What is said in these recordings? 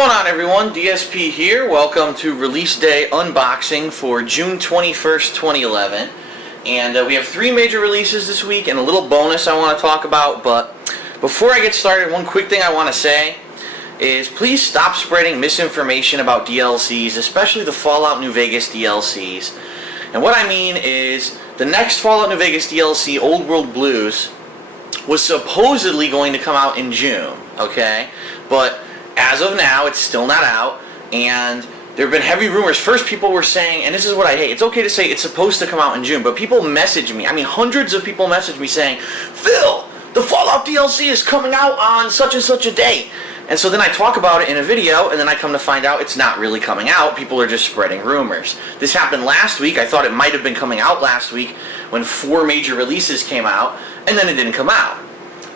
going on, everyone? DSP here. Welcome to release day unboxing for June 21st, 2011. And we have three major releases this week and a little bonus I want to talk about. But before I get started, one quick thing I want to say is please stop spreading misinformation about DLCs, especially the Fallout New Vegas DLCs. And what I mean is the next Fallout New Vegas DLC, Old World Blues, was supposedly going to come out in June, okay? But as of now, it's still not out, and there have been heavy rumors. First, people were saying, and this is what I hate, it's okay to say it's supposed to come out in June, but people message me, hundreds of people message me saying, Phil, the Fallout DLC is coming out on such and such a date. And so then I talk about it in a video, and then I come to find out it's not really coming out. People are just spreading rumors. This happened last week. I thought it might have been coming out last week when 4 major releases came out, and then it didn't come out.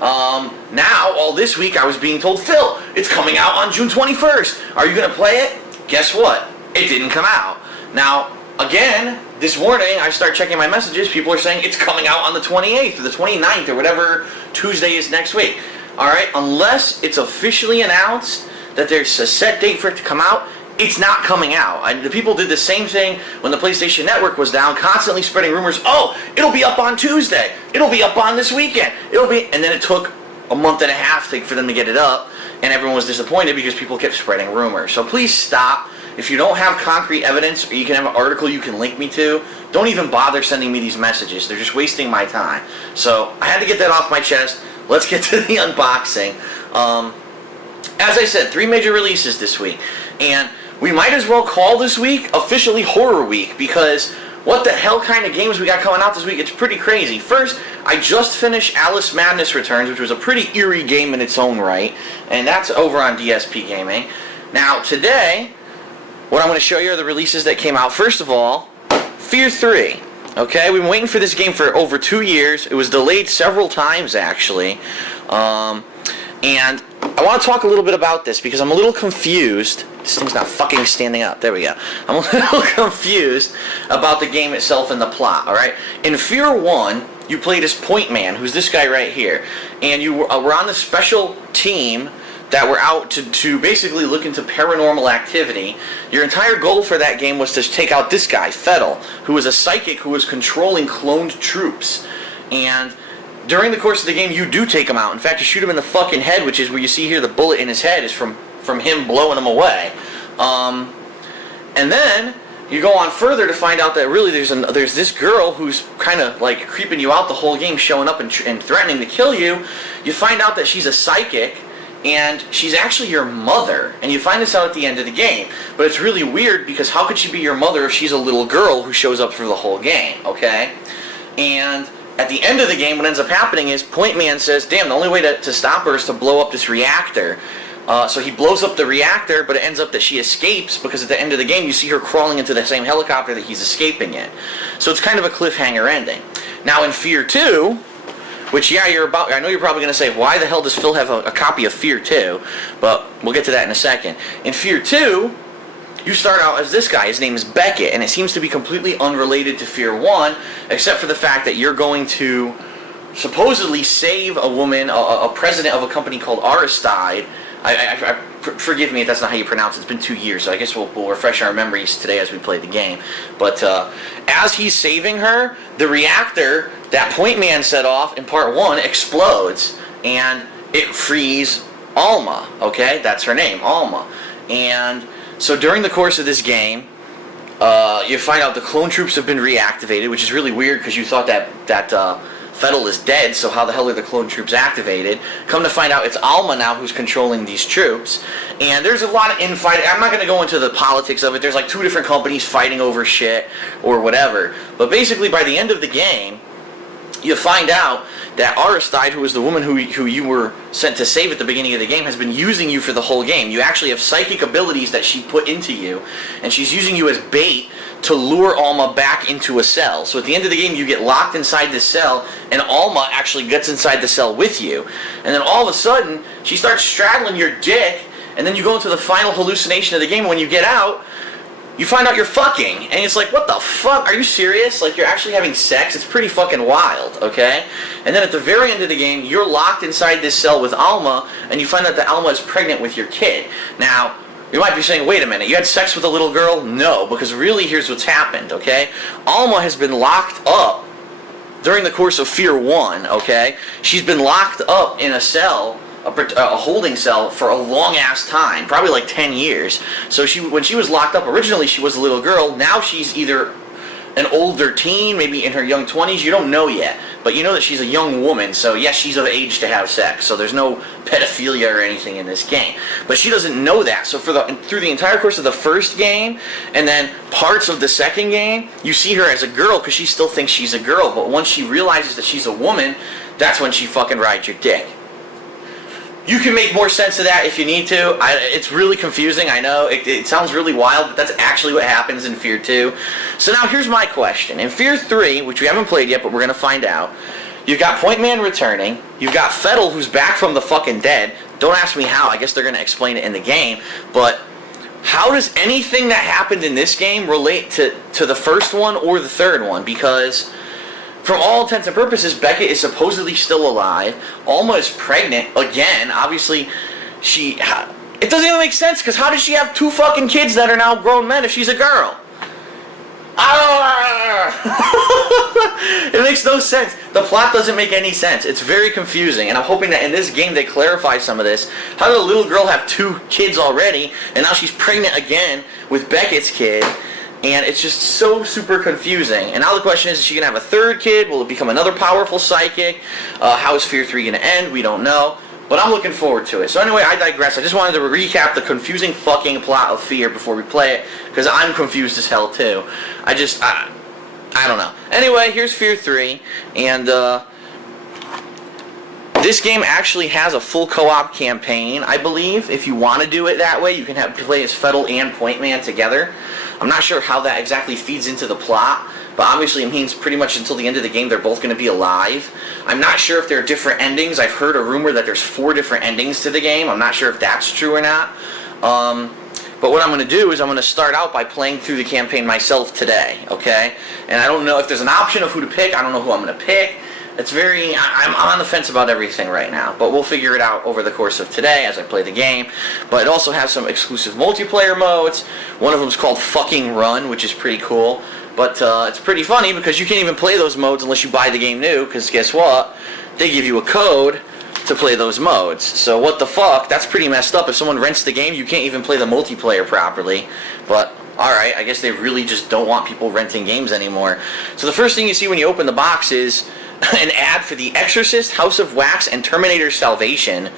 Now, all this week, I was being told, Phil, it's coming out on June 21st. Are you going to play it? Guess what? It didn't come out. Now, again, this morning, I start checking my messages. People are saying it's coming out on the 28th or the 29th or whatever Tuesday is next week. Alright, unless it's officially announced that there's a set date for it to come out, it's not coming out. The people did the same thing when the PlayStation Network was down, constantly spreading rumors, oh, it'll be up on Tuesday, it'll be up on this weekend, and then it took a month and a half for them to get it up, and everyone was disappointed because people kept spreading rumors. So please stop. If you don't have concrete evidence, or you can have an article you can link me to, don't even bother sending me these messages. They're just wasting my time. So I had to get that off my chest. Let's get to the unboxing. As I said, 3 major releases this week. And we might as well call this week officially Horror Week, because what the hell kind of games we got coming out this week? It's pretty crazy. First, I just finished Alice Madness Returns, which was a pretty eerie game in its own right. And that's over on DSPGaming. Now, today, what I'm going to show you are the releases that came out. First of all, f.e.a.r 3. Okay, we've been waiting for this game for over 2 years. It was delayed several times, actually. And I want to talk a little bit about this because I'm a little confused. This thing's not fucking standing up. There we go. I'm a little confused about the game itself and the plot, alright? In f.e.a.r 1, you played as Point Man, who's this guy right here. And you were on the special team that were out to basically look into paranormal activity. Your entire goal for that game was to take out this guy, f.e.a.r, who was a psychic who was controlling cloned troops. And during the course of the game, you do take him out. In fact, you shoot him in the fucking head, which is where you see here the bullet in his head is from him blowing him away. And then you go on further to find out that really there's this girl who's kind of like creeping you out the whole game, showing up and threatening to kill you. You find out that she's a psychic, and she's actually your mother, and you find this out at the end of the game. But it's really weird because how could she be your mother if she's a little girl who shows up for the whole game, okay? And at the end of the game, what ends up happening is Point Man says, damn, the only way to stop her is to blow up this reactor. So he blows up the reactor, but it ends up that she escapes because at the end of the game you see her crawling into the same helicopter that he's escaping in. So it's kind of a cliffhanger ending. Now in f.e.a.r 2, which, yeah, I know you're probably going to say, why the hell does Phil have a copy of f.e.a.r 2? But we'll get to that in a second. In f.e.a.r 2, you start out as this guy. His name is Beckett, and it seems to be completely unrelated to f.e.a.r 1, except for the fact that you're going to supposedly save a woman, a president of a company called Aristide. Forgive me if that's not how you pronounce it. It's been 2 years, so I guess we'll refresh our memories today as we play the game. But as he's saving her, the reactor that Point Man set off in part 1 explodes, and it frees Alma, okay? That's her name, Alma. And so during the course of this game, you find out the clone troops have been reactivated, which is really weird because you thought that f.e.a.r is dead, so how the hell are the clone troops activated? Come to find out it's Alma now who's controlling these troops. And there's a lot of infighting. I'm not going to go into the politics of it. There's like 2 different companies fighting over shit or whatever. But basically by the end of the game, you find out that Aristide, who was the woman who you were sent to save at the beginning of the game, has been using you for the whole game. You actually have psychic abilities that she put into you, and she's using you as bait to lure Alma back into a cell. So at the end of the game, you get locked inside this cell, and Alma actually gets inside the cell with you. And then all of a sudden, she starts straddling your dick, and then you go into the final hallucination of the game. When you get out, you find out you're fucking, and it's like, what the fuck? Are you serious? Like, you're actually having sex? It's pretty fucking wild, okay? And then at the very end of the game, you're locked inside this cell with Alma, and you find out that Alma is pregnant with your kid. Now, You might be saying, wait a minute, you had sex with a little girl? No, because really here's what's happened, okay? Alma has been locked up during the course of f.e.a.r 1, okay? She's been locked up in a cell, a holding cell, for a long-ass time, probably like 10 years. So when she was locked up, originally she was a little girl, now she's either an older teen, maybe in her young 20s, you don't know yet. But you know that she's a young woman, so yes, she's of age to have sex. So there's no pedophilia or anything in this game. But she doesn't know that. So through the entire course of the first game, and then parts of the second game, you see her as a girl because she still thinks she's a girl. But once she realizes that she's a woman, that's when she fucking rides your dick. You can make more sense of that if you need to. It's really confusing, I know. It sounds really wild, but that's actually what happens in f.e.a.r 2. So now here's my question. In f.e.a.r 3, which we haven't played yet, but we're going to find out, you've got Point Man returning, you've got f.e.a.r who's back from the fucking dead. Don't ask me how, I guess they're going to explain it in the game, but how does anything that happened in this game relate to the first one or the third one? Because from all intents and purposes, Beckett is supposedly still alive. Alma is pregnant again. Obviously, it doesn't even make sense, because how does she have 2 fucking kids that are now grown men if she's a girl? It makes no sense. The plot doesn't make any sense. It's very confusing, and I'm hoping that in this game they clarify some of this. How did a little girl have 2 kids already, and now she's pregnant again with Beckett's kid? And it's just so super confusing. And now the question is she going to have a 3rd kid? Will it become another powerful psychic? How is f.e.a.r 3 going to end? We don't know. But I'm looking forward to it. So anyway, I digress. I just wanted to recap the confusing fucking plot of f.e.a.r before we play it, because I'm confused as hell too. I don't know. Anyway, here's f.e.a.r 3. And this game actually has a full co-op campaign, I believe. If you want to do it that way, you can play as f.e.a.r and Point Man together. I'm not sure how that exactly feeds into the plot, but obviously it means pretty much until the end of the game they're both going to be alive. I'm not sure if there are different endings. I've heard a rumor that there's 4 different endings to the game. I'm not sure if that's true or not. But what I'm going to do is I'm going to start out by playing through the campaign myself today, okay? And I don't know if there's an option of who to pick. I don't know who I'm going to pick. I'm on the fence about everything right now, but we'll figure it out over the course of today as I play the game. But it also has some exclusive multiplayer modes. One of them is called Fucking Run, which is pretty cool. But it's pretty funny because you can't even play those modes unless you buy the game new, because guess what? They give you a code to play those modes. So what the fuck? That's pretty messed up. If someone rents the game, you can't even play the multiplayer properly. But alright, I guess they really just don't want people renting games anymore. So the first thing you see when you open the box is an ad for The Exorcist, House of Wax, and Terminator Salvation.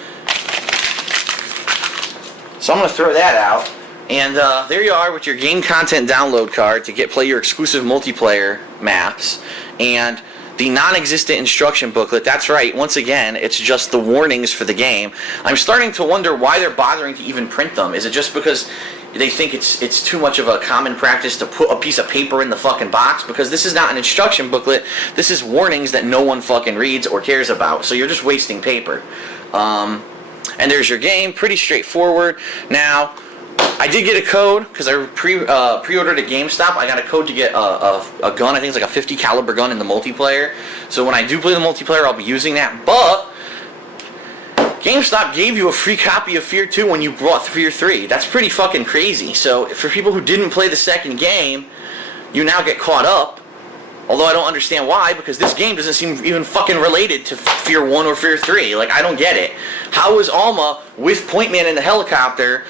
So I'm going to throw that out. And there you are with your game content download card to play your exclusive multiplayer maps. And the non-existent instruction booklet. That's right, once again, it's just the warnings for the game. I'm starting to wonder why they're bothering to even print them. Is it just because they think it's too much of a common practice to put a piece of paper in the fucking box? Because this is not an instruction booklet. This is warnings that no one fucking reads or cares about. So you're just wasting paper. And there's your game. Pretty straightforward. Now, I did get a code because I pre-ordered at GameStop. I got a code to get a gun. I think it's like a 50 caliber gun in the multiplayer. So when I do play the multiplayer, I'll be using that. But GameStop gave you a free copy of f.e.a.r 2 when you bought f.e.a.r 3. That's pretty fucking crazy. So for people who didn't play the second game, you now get caught up. Although I don't understand why, because this game doesn't seem even fucking related to f.e.a.r 1 or f.e.a.r 3. Like, I don't get it. How is Alma with Point Man in the helicopter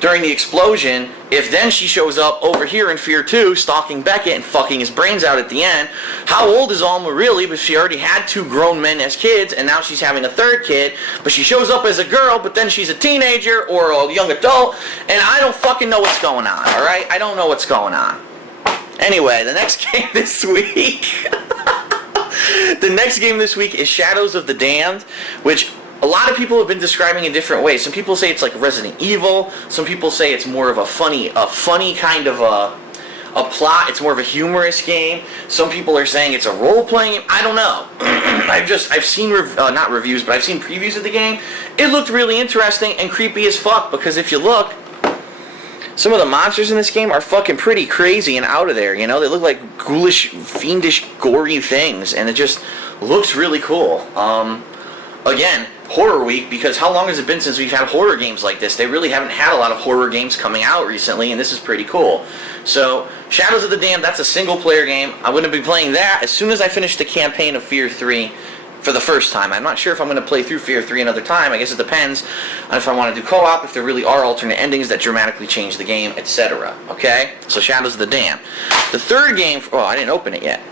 during the explosion, if then she shows up over here in f.e.a.r 2 stalking Beckett and fucking his brains out at the end? How old is Alma really? But she already had 2 grown men as kids, and now she's having a 3rd kid, but she shows up as a girl, but then she's a teenager or a young adult, and I don't fucking know what's going on, alright? I don't know what's going on. Anyway, the next game this week the next game this week is Shadows of the Damned, which a lot of people have been describing in different ways. Some people say it's like Resident Evil. Some people say it's more of a funny kind of a plot. It's more of a humorous game. Some people are saying it's a role-playing game. I don't know. I've seen not reviews, but I've seen previews of the game. It looked really interesting and creepy as fuck, because if you look, some of the monsters in this game are fucking pretty crazy and out of there, you know? They look like ghoulish, fiendish, gory things, and it just looks really cool. Again, horror week, because how long has it been since we've had horror games like this? They really haven't had a lot of horror games coming out recently, and this is pretty cool. So, Shadows of the Dam, that's a single-player game. I'm going to be playing that as soon as I finish the campaign of f.e.a.r 3 for the first time. I'm not sure if I'm going to play through f.e.a.r 3 another time. I guess it depends on if I want to do co-op, if there really are alternate endings that dramatically change the game, etc. Okay? So, Shadows of the Dam. The third game... Oh, I didn't open it yet.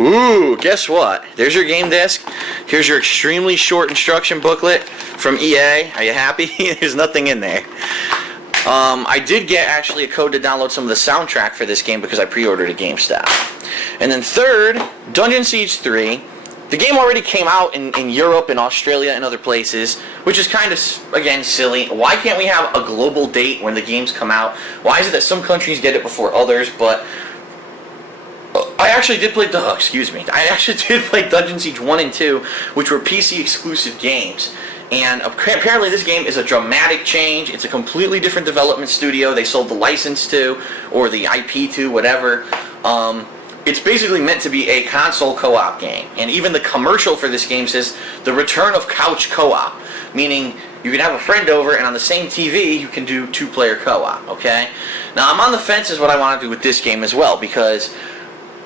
Ooh, guess what? There's your game disc. Here's your extremely short instruction booklet from EA. Are you happy? There's nothing in there. I did get actually a code to download some of the soundtrack for this game because I pre-ordered at GameStop. And then third, Dungeon Siege 3. The game already came out in Europe and Australia and other places, which is kind of, again, silly. Why can't we have a global date when the games come out? Why is it that some countries get it before others? But I actually did play Dungeon Siege 1 and 2, which were PC exclusive games. And apparently this game is a dramatic change. It's a completely different development studio they sold the license to, or the IP to, whatever. It's basically meant to be a console co-op game. And even the commercial for this game says, the return of couch co-op. Meaning, you can have a friend over, and on the same TV, you can do two-player co-op, okay? Now, I'm on the fence is what I want to do with this game as well, because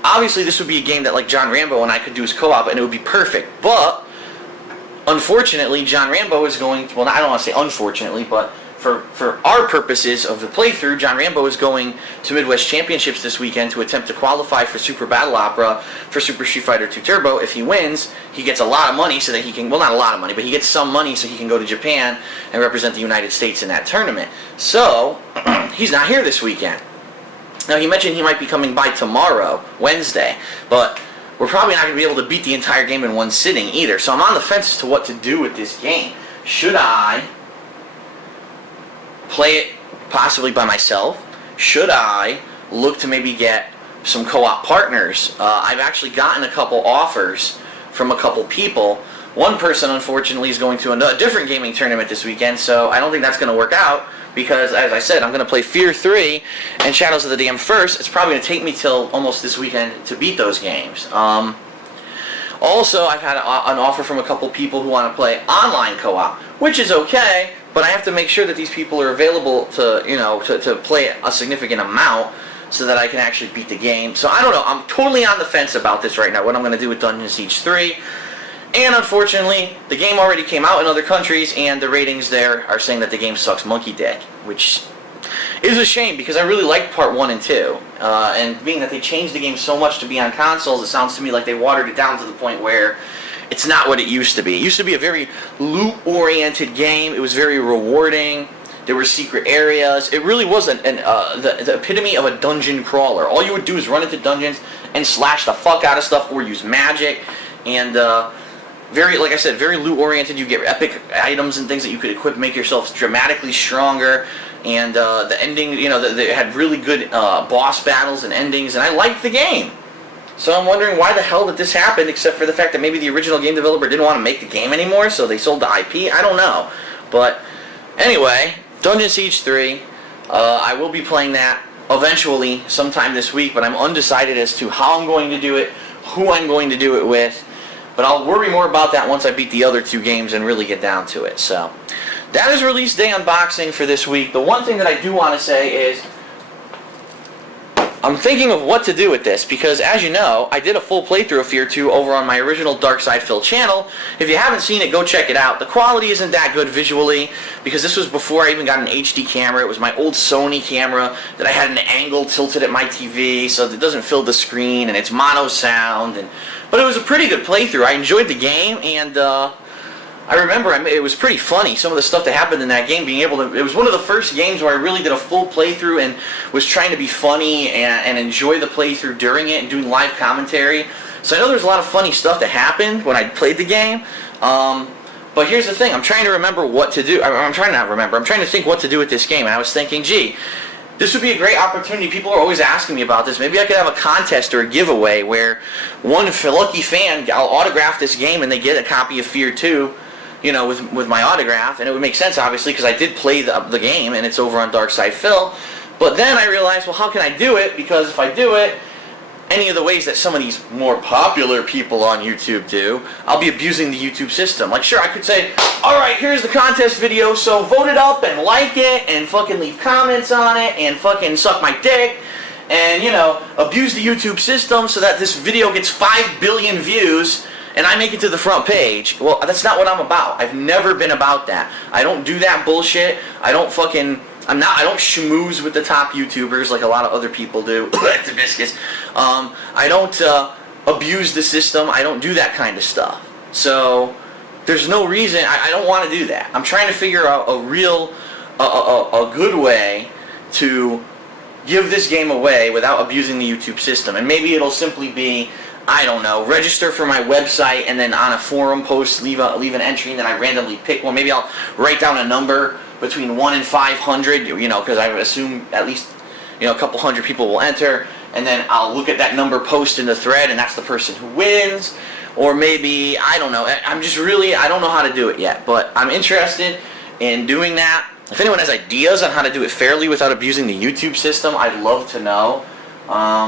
obviously this would be a game that, like, John Rambo and I could do as co-op, and it would be perfect. But unfortunately, John Rambo is going to, well, I don't want to say unfortunately, but for our purposes of the playthrough, John Rambo is going to Midwest Championships this weekend to attempt to qualify for Super Battle Opera for Super Street Fighter 2 Turbo. If he wins, he gets a lot of money so that he can, well, not a lot of money, but he gets some money so he can go to Japan and represent the United States in that tournament. So, he's not here this weekend. Now, he mentioned he might be coming by tomorrow, Wednesday, but we're probably not going to be able to beat the entire game in one sitting either. So I'm on the fence as to what to do with this game. Should I play it possibly by myself? Should I look to maybe get some co-op partners? I've actually gotten a couple offers from a couple people. One person, unfortunately, is going to a different gaming tournament this weekend, so I don't think that's going to work out because, as I said, I'm going to play f.e.a.r 3 and Shadows of the Dam first. It's probably going to take me till almost this weekend to beat those games. Also, I've had an offer from a couple people who want to play online co-op, which is okay, but I have to make sure that these people are available to, to play a significant amount so that I can actually beat the game. So I don't know. I'm totally on the fence about this right now, what I'm going to do with Dungeon Siege 3. And unfortunately, the game already came out in other countries, and the ratings there are saying that the game sucks monkey dick, which is a shame because I really liked Part 1 and 2. And being that they changed the game so much to be on consoles, it sounds to me like they watered it down to the point where it's not what it used to be. It used to be a very loot-oriented game. It was very rewarding. There were secret areas. It really was the epitome of a dungeon crawler. All you would do is run into dungeons and slash the fuck out of stuff or use magic. And very, like I said, very loot-oriented. You get epic items and things that you could equip, make yourself dramatically stronger. And the ending, they had really good boss battles and endings, and I liked the game. So I'm wondering why the hell did this happen, except for the fact that maybe the original game developer didn't want to make the game anymore, so they sold the IP? I don't know. But anyway, Dungeon Siege 3, I will be playing that eventually sometime this week, but I'm undecided as to how I'm going to do it, who I'm going to do it with. But I'll worry more about that once I beat the other two games and really get down to it. So that is release day unboxing for this week. The one thing that I do want to say is I'm thinking of what to do with this because, as you know, I did a full playthrough of f.e.a.r 2 over on my original Dark Side Phil channel. If you haven't seen it, go check it out. The quality isn't that good visually because this was before I even got an HD camera. It was my old Sony camera that I had an angle tilted at my TV so that it doesn't fill the screen, and it's mono sound. But it was a pretty good playthrough. I enjoyed the game, and I remember it was pretty funny, some of the stuff that happened in that game, being able to, it was one of the first games where I really did a full playthrough and was trying to be funny and enjoy the playthrough during it and doing live commentary. So I know there's a lot of funny stuff that happened when I played the game, but here's the thing, I'm trying to remember what to do, I'm trying to think what to do with this game, and I was thinking, gee, this would be a great opportunity. People are always asking me about this. Maybe I could have a contest or a giveaway where one lucky fan, I'll autograph this game and they get a copy of f.e.a.r 2, with my autograph, and it would make sense, obviously, because I did play the game, and it's over on Dark Side Phil. But then I realized, well, how can I do it? Because if I do it, any of the ways that some of these more popular people on YouTube do, I'll be abusing the YouTube system. Like, sure, I could say, alright, here's the contest video, so vote it up and like it and fucking leave comments on it and fucking suck my dick and, you know, abuse the YouTube system so that this video gets 5 billion views and I make it to the front page. Well, that's not what I'm about. I've never been about that. I don't do that bullshit. I don't schmooze with the top YouTubers like a lot of other people do. Hibiscus. I don't abuse the system. I don't do that kind of stuff. So there's no reason. I don't want to do that. I'm trying to figure out a good way to give this game away without abusing the YouTube system. And maybe it'll simply be, I don't know, register for my website and then on a forum post leave an entry and then I randomly pick one. Maybe I'll write down a number between 1 and 500, you know, because I assume at least, you know, a couple hundred people will enter, and then I'll look at that number post in the thread and that's the person who wins. Or maybe, I don't know, I don't know how to do it yet, but I'm interested in doing that. If anyone has ideas on how to do it fairly without abusing the YouTube system, I'd love to know.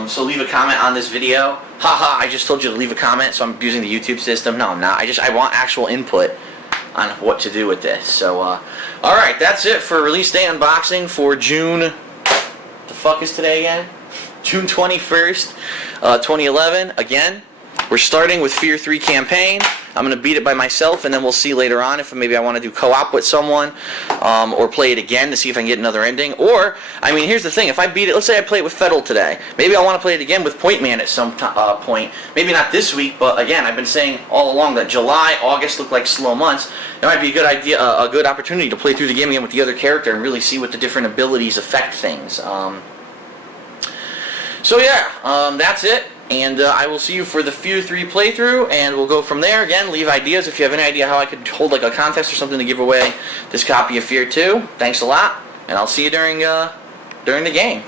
So leave a comment on this video. Haha, I just told you to leave a comment, so I'm abusing the YouTube system. No, I'm not. I want actual input on what to do with this. So, alright, that's it for release day unboxing for June, the fuck is today again? June 21st, 2011. Again, we're starting with f.e.a.r 3 campaign. I'm going to beat it by myself, and then we'll see later on if maybe I want to do co-op with someone, or play it again to see if I can get another ending. Or, I mean, here's the thing. If I beat it, let's say I play it with f.e.a.r today. Maybe I want to play it again with Point Man at some point. Maybe not this week, but again, I've been saying all along that July, August look like slow months. It might be a good idea, a good opportunity to play through the game again with the other character and really see what the different abilities affect things. So yeah, that's it. And I will see you for the f.e.a.r 3 playthrough, and we'll go from there. Again, leave ideas if you have any idea how I could hold like a contest or something to give away this copy of f.e.a.r 2. Thanks a lot, and I'll see you during the game.